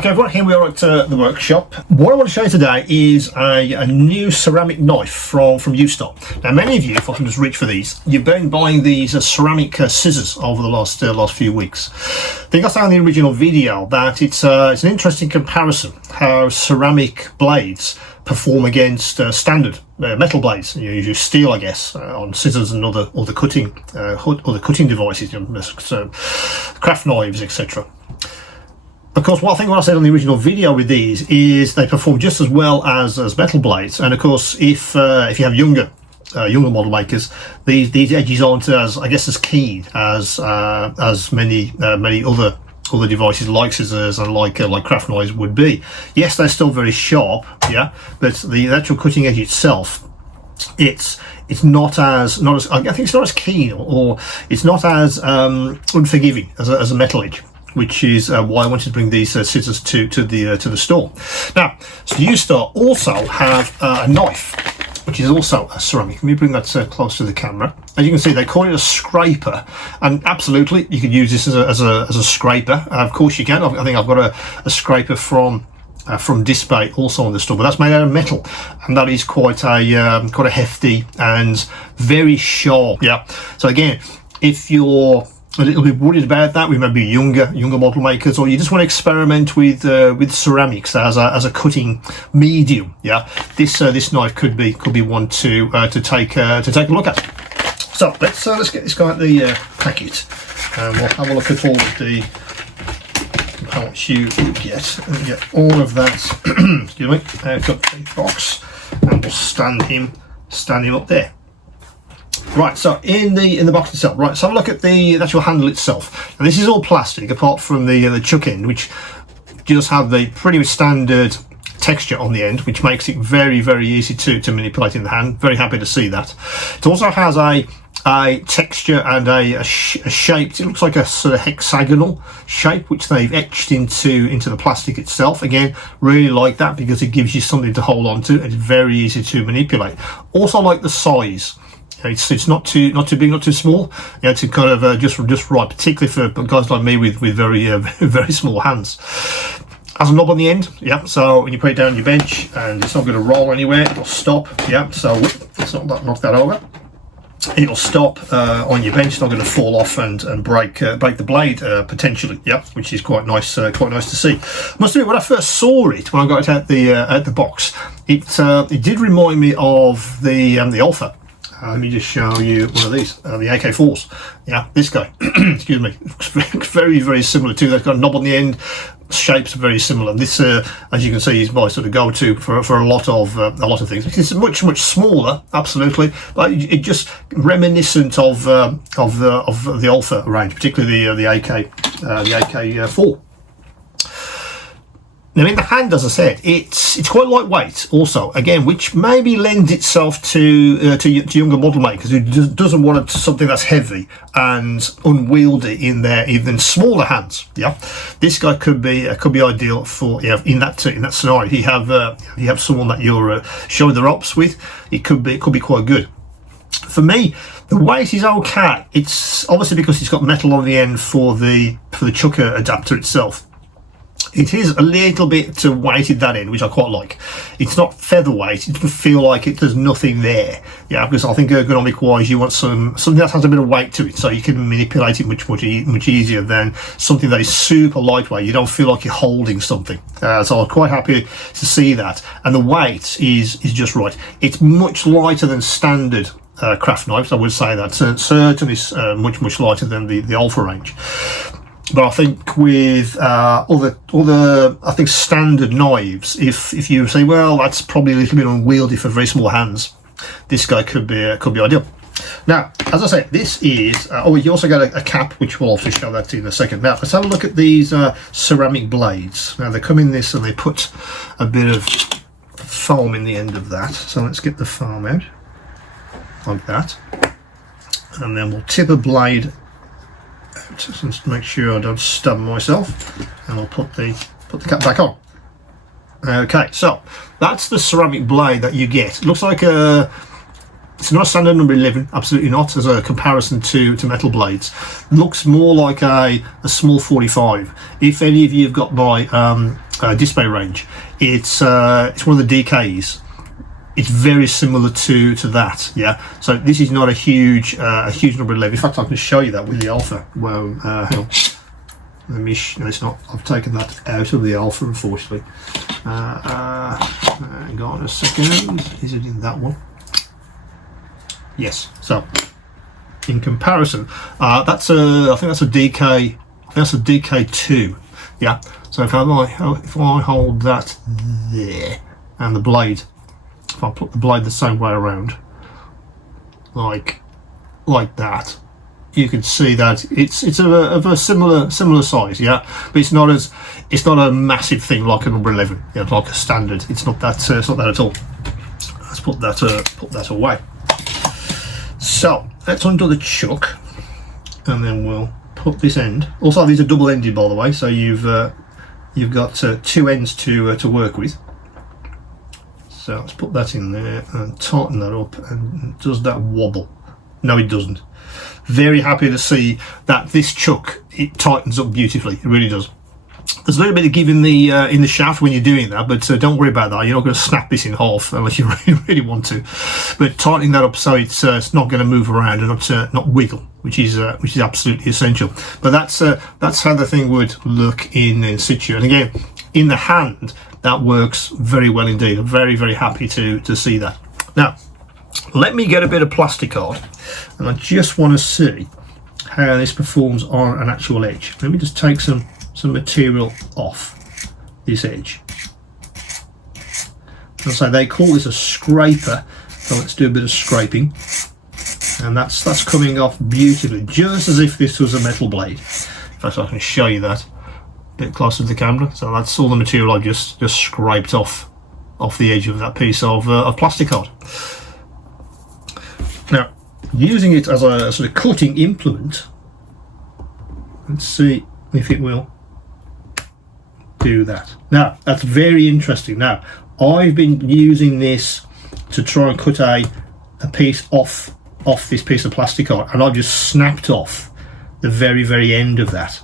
Okay everyone, here we are at the workshop. What I want to show you today is a new ceramic knife from Ustar. Now many of you, if I can just reach for these, you've been buying these ceramic scissors over the last few weeks. I think I said in the original video that it's an interesting comparison how ceramic blades perform against standard metal blades. You use steel, I guess, on scissors and other cutting devices, craft knives, etc. Of course, what I said on the original video with these is they perform just as well as metal blades. And of course, if you have younger model makers, these edges aren't as keen as many other devices like scissors and like craft knives would be. Yes, they're still very sharp, yeah, but the actual cutting edge itself, it's not as I think it's not as keen, or it's not as unforgiving as a metal edge, which is why I wanted to bring these scissors to the store. Now, so Ustar also have a knife, which is also a ceramic. Let me bring that close to the camera. As you can see, they call it a scraper, and absolutely, you could use this as a scraper. Of course, you can. I think I've got a scraper from Display also on the store, but that's made out of metal, and that is quite a hefty and very sharp. Yeah. So again, if you're a little bit worried about that, we may be younger model makers, or you just want to experiment with ceramics as a cutting medium, yeah, this knife could be one to take a look at. So let's get this guy at the packet, and we'll have a look at all of the components you get. And get all of that excuse me, out of the box, and we'll stand him up there. Right, so in the box itself, right, so have a look at the actual handle itself. Now, this is all plastic apart from the chuck end, which does have the pretty standard texture on the end, which makes it very, very easy to manipulate in the hand. Very happy to see that. It also has a texture and a shape. It looks like a sort of hexagonal shape, which they've etched into the plastic itself. Again, really like that because it gives you something to hold on to. It's very easy to manipulate. Also like the size. It's not too big, not too small. Yeah, it's kind of just right, particularly for guys like me with very very small hands. Has a knob on the end, yeah. So when you put it down on your bench and it's not going to roll anywhere, it'll stop. Yeah. So let's not knock that over. It'll stop on your bench. It's not going to fall off and break the blade potentially. Yeah, which is quite nice to see. Must admit, when I first saw it, when I got it out the box, it did remind me of the Alpha. Let me just show you one of these, the AK4s. Yeah, this guy. Excuse me. Very, very similar too. They've got a knob on the end. Shapes are very similar. This, as you can see, is my sort of go-to for a lot of things. It's much smaller, absolutely, but it just reminiscent of the Alpha range, particularly the AK4. Now in the hand, as I said, it's quite lightweight also, again, which maybe lends itself to younger model makers who doesn't want something that's heavy and unwieldy in their even smaller hands. Yeah, this guy could be ideal for, yeah, in that scenario. You have someone that you're showing the ropes with, it could be quite good. For me, the weight is okay. It's obviously because it's got metal on the end for the chucker adapter itself. It is a little bit weighted that end, which I quite like. It's not featherweight. It doesn't feel like there's nothing there. Yeah, because I think ergonomic wise, you want something that has a bit of weight to it, so you can manipulate it much easier than something that is super lightweight. You don't feel like you're holding something. So I'm quite happy to see that. And the weight is just right. It's much lighter than standard craft knives. I would say that. Certainly much lighter than the Alpha range. But I think with all the I think standard knives, if you say, well, that's probably a little bit unwieldy for very small hands, this guy could be ideal. Now, as I say, this is you also get a cap, which we'll also show that in a second. Now, let's have a look at these ceramic blades. Now, they come in this and they put a bit of foam in the end of that. So let's get the foam out like that, and then we'll tip a blade just to make sure I don't stab myself, and I'll put the cap back on. Okay, so that's the ceramic blade that you get. It looks like a It's not a standard number 11, absolutely not, as a comparison to metal blades. It looks more like a small 45. If any of you have got my display range, it's one of the DKs. It's very similar to that, yeah. So this is not a huge number 11. In fact, I can show you that with the Alpha. Well, hang on. No, it's not. I've taken that out of the Alpha, unfortunately. Hang on a second. Is it in that one? Yes. So, in comparison, I think that's a DK. That's a DK2. Yeah. So if I hold that there, and the blade, if I put the blade the same way around, like that, you can see that it's of a similar size, yeah. But it's not a massive thing like a number 11, yeah, like a standard. It's not that. It's not that at all. Let's put that away. So let's undo the chuck, and then we'll put this end. Also, these are double-ended, by the way, so you've got two ends to work with. So let's put that in there and tighten that up. And does that wobble? No, it doesn't. Very happy to see that this chuck, it tightens up beautifully. It really does. There's a little bit of give in the shaft when you're doing that, but don't worry about that. You're not going to snap this in half unless you really want to. But tightening that up so it's not going to move around and not wiggle, which is absolutely essential. But that's how the thing would look in situ. And again, in the hand, that works very well indeed. I'm very, very happy to see that. Now, let me get a bit of plasticard, and I just want to see how this performs on an actual edge. Let me just take some material off this edge. And so they call this a scraper, so let's do a bit of scraping, and that's coming off beautifully, just as if this was a metal blade. In fact, I can show you that a bit closer to the camera. So that's all the material I just scraped off the edge of that piece of plasticard. Now, using it as a sort of cutting implement, let's see if it will do that. Now, that's very interesting. Now, I've been using this to try and cut a piece off this piece of plasticard, and I've just snapped off the very, very end of that.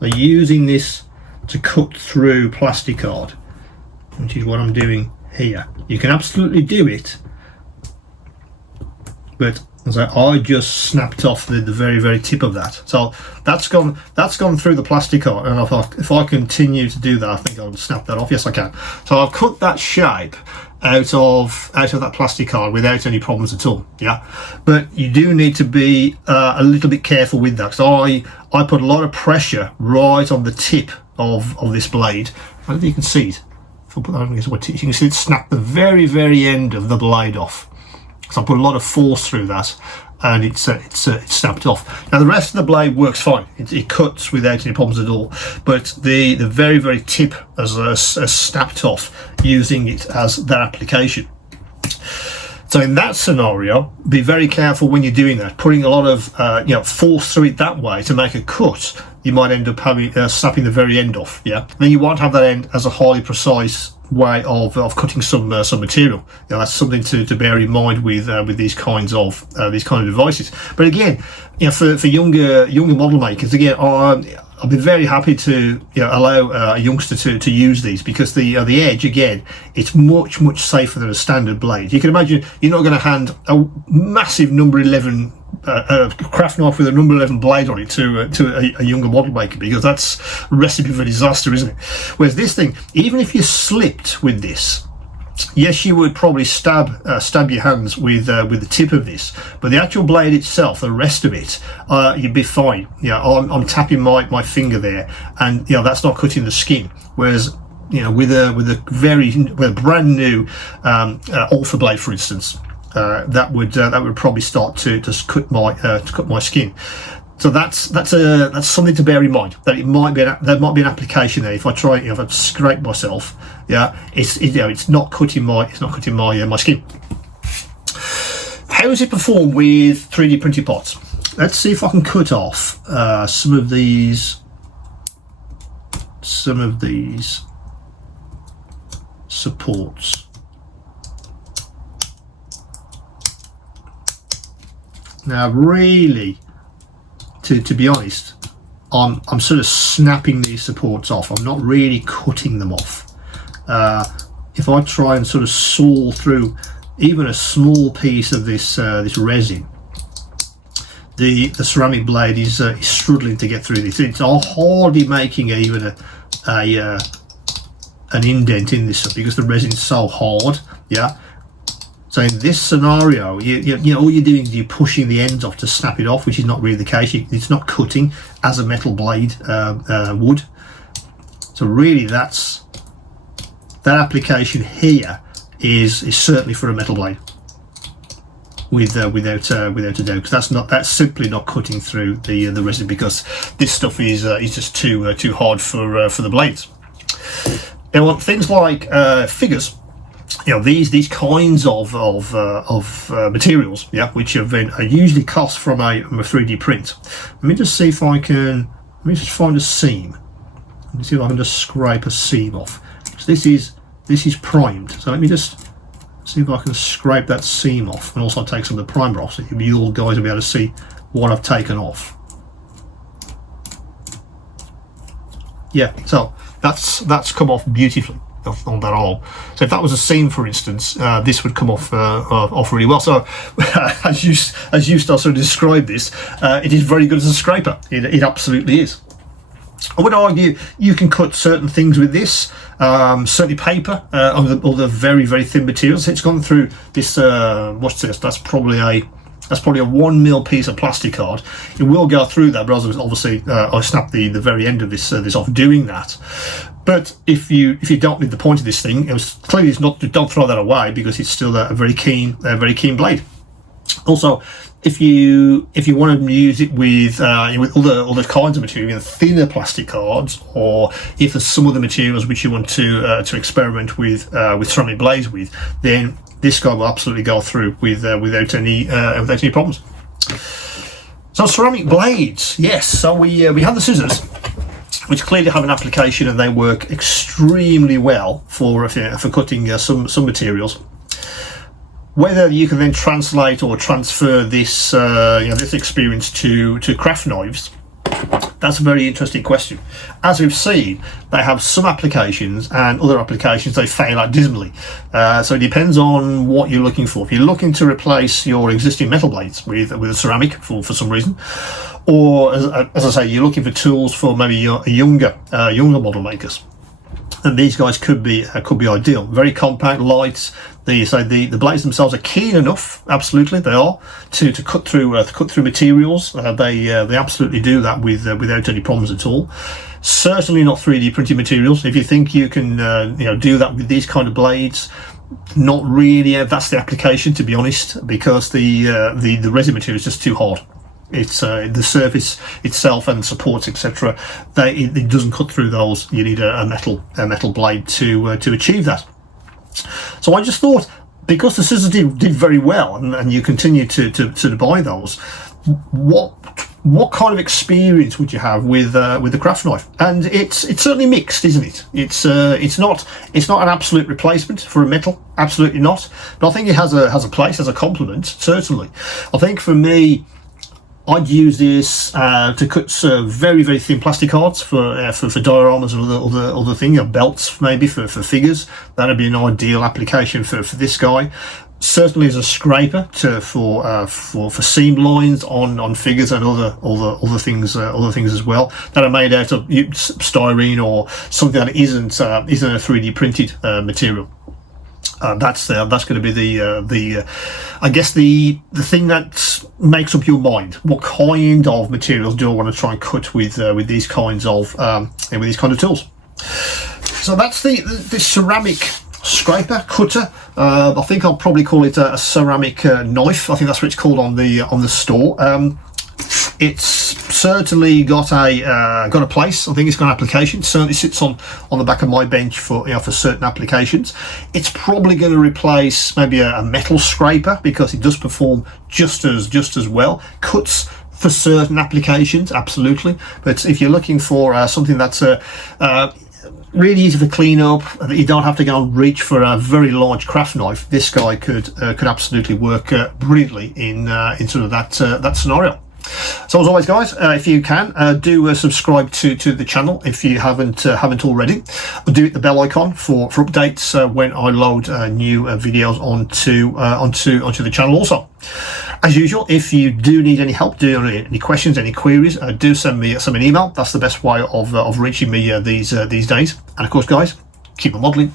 So using this to cut through plasticard, which is what I'm doing here. You can absolutely do it, but as I just snapped off the very, very tip of that. So that's gone through the plasticard, and I thought if I continue to do that, I think I'll snap that off. Yes, I can. So I've cut that shape out of that plasticard without any problems at all. Yeah, but you do need to be a little bit careful with that. So I put a lot of pressure right on the tip of this blade. I don't think you can see it. If I put that on against my tip, you can see it snap the very, very end of the blade off. So I put a lot of force through that, and it's snapped off. Now the rest of the blade works fine. It cuts without any problems at all. But the very, very tip has snapped off using it as that application. So in that scenario, be very careful when you're doing that. Putting a lot of force through it that way to make a cut, you might end up having snapping the very end off. Yeah, then you won't have that end as a highly precise way of cutting some material. That's something to bear in mind with these kinds of devices. But again, for younger model makers, again, I'll be very happy to allow a youngster to use these, because the edge, again, it's much safer than a standard blade. You can imagine you're not going to hand a massive number 11 craft knife with a number 11 blade on it to a younger model maker, because that's a recipe for disaster, isn't it? Whereas this thing, even if you slipped with this, yes, you would probably stab your hands with the tip of this, but the actual blade itself, the rest of it, you'd be fine. I'm tapping my finger there, and that's not cutting the skin. Whereas with a brand new Alpha blade, for instance, that would probably start to cut my skin. So that's something to bear in mind, that there might be an application there. If I scrape myself, it's not cutting my skin. How does it perform with 3D printed parts? Let's see if I can cut off some of these supports. Now, really, to be honest, I'm sort of snapping these supports off. I'm not really cutting them off. If I try and sort of saw through even a small piece of this this resin, the ceramic blade is struggling to get through this. It's hardly making even an indent in this stuff because the resin's so hard. Yeah. So in this scenario, you know, all you're doing is you're pushing the ends off to snap it off, which is not really the case. It's not cutting as a metal blade would. So really, that application here is certainly for a metal blade, without a doubt, because that's simply not cutting through the resin, because this stuff is just too hard for the blades. Now, on things like figures, you know, these kinds of materials, yeah, which are usually cost from a 3D print. Let me just see if I can. Let me just find a seam. Let me see if I can just scrape a seam off. So this is primed. So let me just see if I can scrape that seam off, and also take some of the primer off, so you all guys will be able to see what I've taken off. Yeah, so that's come off beautifully on that arm. So if that was a seam, for instance, this would come off really well. So as you sort of describe this, it is very good as a scraper. It absolutely is. I would argue you can cut certain things with this, certainly paper, all the very, very thin materials. It's gone through this, what's this? That's probably a 1 mil piece of plastic card. It will go through that, but obviously I snapped the very end of this off doing that. But if you don't need the point of this thing, clearly it's not. Don't throw that away, because it's still a very keen blade. Also, if you want to use it with other kinds of material, thinner plastic cards, or if there's some other materials which you want to experiment with ceramic blades with, then this guy will absolutely go through without any problems. So ceramic blades, yes. So we have the scissors, which clearly have an application, and they work extremely well for cutting some materials. Whether you can then translate or transfer this this experience to craft knives, that's a very interesting question. As we've seen, they have some applications, and other applications they fail at dismally. So it depends on what you're looking for. If you're looking to replace your existing metal blades with a ceramic for some reason, or as I say, you're looking for tools for maybe younger model makers, and these guys could be ideal. Very compact, light. The blades themselves are keen enough, absolutely they are, to cut through materials. They absolutely do that without any problems at all. Certainly not 3D printed materials. If you think you can do that with these kind of blades, not really. That's the application, to be honest, because the resin material is just too hard. It's the surface itself and supports, etc. It doesn't cut through those. You need a metal blade to achieve that. So I just thought, because the scissors did very well, and you continue to buy those, what kind of experience would you have with the craft knife? And it's certainly mixed, isn't it? It's not an absolute replacement for a metal, absolutely not. But I think it has a place as a complement, certainly. I think for me, I'd use this to cut very, very thin plastic cards for dioramas and other things, belts maybe for figures. That'd be an ideal application for this guy. Certainly as a scraper for seam lines on figures and other things as well that are made out of styrene or something that isn't a 3D printed material. That's going to be the I guess the thing that makes up your mind. What kind of materials do I want to try and cut with these kinds of tools? So that's the ceramic scraper cutter. I think I'll probably call it a ceramic knife. I think that's what it's called on the store. It's certainly got a place. I think it's got an application. It certainly sits on the back of my bench for certain applications. It's probably going to replace maybe a metal scraper, because it does perform just as well. Cuts for certain applications, absolutely. But if you're looking for something that's really easy for clean up, that you don't have to go and reach for a very large craft knife. This guy could absolutely work brilliantly in sort of that scenario. So as always, guys, if you can, do subscribe to the channel if you haven't already. Do hit the bell icon for updates when I load new videos onto the channel. Also, as usual, if you do need any help, do any questions, any queries, do send me an email. That's the best way of reaching me these days. And of course, guys, keep on modelling.